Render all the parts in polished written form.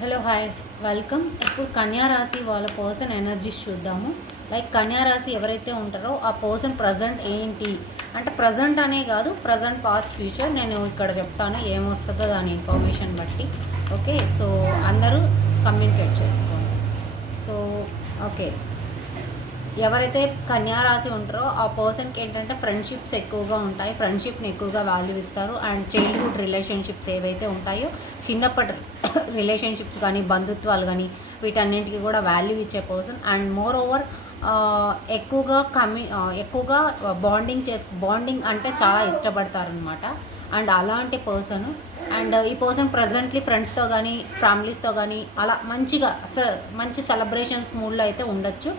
Hello hi welcome. ఇప్పుడు కన్యా రాశి వాళ్ళ పర్సన్ ఎనర్జీస్ చూద్దాము. లైక్ కన్యా రాశి ఎవరైతే ఉంటారో ఆ పర్సన్ ప్రజెంట్ ఏంటి అంటే, ప్రజెంట్ అనే కాదు, ప్రజెంట్ పాస్ట్ ఫ్యూచర్ నేను ఇక్కడ చెప్తాను ఏమొస్తుందో దాని ఇన్ఫర్మేషన్ బట్టి. ఓకే, సో అందరూ కమ్యూనికేట్ చేసుకోండి. సో ఓకే, ఎవరైతే కన్యా రాశి ఉంటారో ఆ పర్సన్కి ఏంటంటే ఫ్రెండ్షిప్స్ ఎక్కువగా ఉంటాయి, ఫ్రెండ్షిప్ని ఎక్కువగా వాల్యూ ఇస్తారు. అండ్ చైల్డ్హుడ్ రిలేషన్షిప్స్ ఏవైతే ఉంటాయో, చిన్నప్పటి రిలేషన్షిప్స్ కానీ బంధుత్వాలు కానీ వీటన్నింటికి కూడా వాల్యూ ఇచ్చే పర్సన్. అండ్ మోర్ ఓవర్ ఎక్కువగా ఎక్కువగా బాండింగ్ అంటే చాలా ఇష్టపడతారనమాట. అండ్ అలాంటి పర్సన్. అండ్ ఈ పర్సన్ ప్రజెంట్లీ ఫ్రెండ్స్తో కానీ ఫ్యామిలీస్తో కానీ అలా మంచి సెలబ్రేషన్స్ మూడ్లో అయితే ఉండొచ్చు.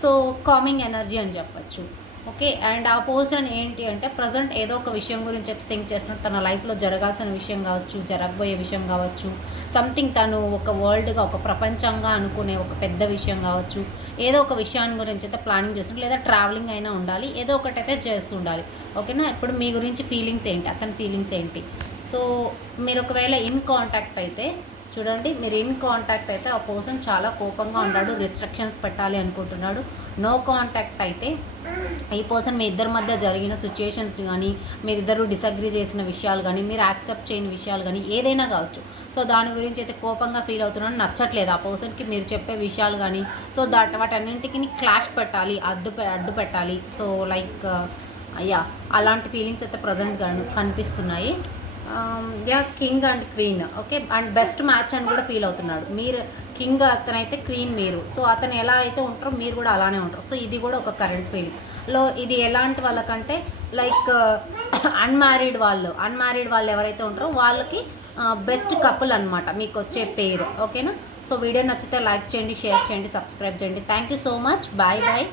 సో కామింగ్ ఎనర్జీ అని చెప్పచ్చు. ఓకే, అండ్ ఆ పర్సన్ ఏంటి అంటే ప్రజెంట్ ఏదో ఒక విషయం గురించి అయితే థింక్ చేస్తున్నట్టు, తన లైఫ్లో జరగాల్సిన విషయం కావచ్చు, జరగబోయే విషయం కావచ్చు, సంథింగ్ తను ఒక వరల్డ్గా ఒక ప్రపంచంగా అనుకునే ఒక పెద్ద విషయం కావచ్చు, ఏదో ఒక విషయాన్ని గురించి అయితే ప్లానింగ్ చేస్తుంటారు. లేదా ట్రావెలింగ్ అయినా ఉండాలి, ఏదో ఒకటైతే చేస్తూ ఉండాలి. ఓకేనా, ఇప్పుడు మీ గురించి ఫీలింగ్స్ ఏంటి, అతని ఫీలింగ్స్ ఏంటి. సో మీరు ఒకవేళ ఇన్ కాంటాక్ట్ అయితే చూడండి, మీరు ఇన్ కాంటాక్ట్ అయితే ఆ పర్సన్ చాలా కోపంగా ఉన్నాడు, రిస్ట్రిక్షన్స్ పెట్టాలి అనుకుంటున్నాడు. నో కాంటాక్ట్ అయితే ఈ పర్సన్ మీ ఇద్దరి మధ్య జరిగిన సిచ్యుయేషన్స్ కానీ, మీరిద్దరు డిసగ్రీ చేసిన విషయాలు కానీ, మీరు యాక్సెప్ట్ చేయని విషయాలు కానీ ఏదైనా కావచ్చు. సో దాని గురించి అయితే కోపంగా ఫీల్ అవుతున్నాడు, నచ్చట్లేదు ఆ పర్సన్కి మీరు చెప్పే విషయాలు కానీ. సో వాటన్నింటికి క్లాష్ పెట్టాలి, అడ్డు పెట్టాలి. సో లైక్ అలాంటి ఫీలింగ్స్ అయితే ప్రజెంట్ కనిపిస్తున్నాయి. King and queen. Okay, and best match అని కూడా ఫీల్ అవుతున్నాడు. మీరు కింగ్ అతనైతే క్వీన్ మీరు. సో అతను ఎలా అయితే ఉంటారో మీరు కూడా అలానే ఉంటారు. సో ఇది కూడా ఒక కరెంట్ ఫీలింగ్లో. ఇది ఎలాంటి వాళ్ళకంటే లైక్ అన్మ్యారీడ్ వాళ్ళు ఎవరైతే ఉంటారో వాళ్ళకి బెస్ట్ కపుల్ అనమాట మీకు వచ్చే పేరు. ఓకేనా, సో వీడియో నచ్చితే లైక్ చేయండి, షేర్ చేయండి, సబ్స్క్రైబ్ చేయండి. Thank you so much. Bye bye.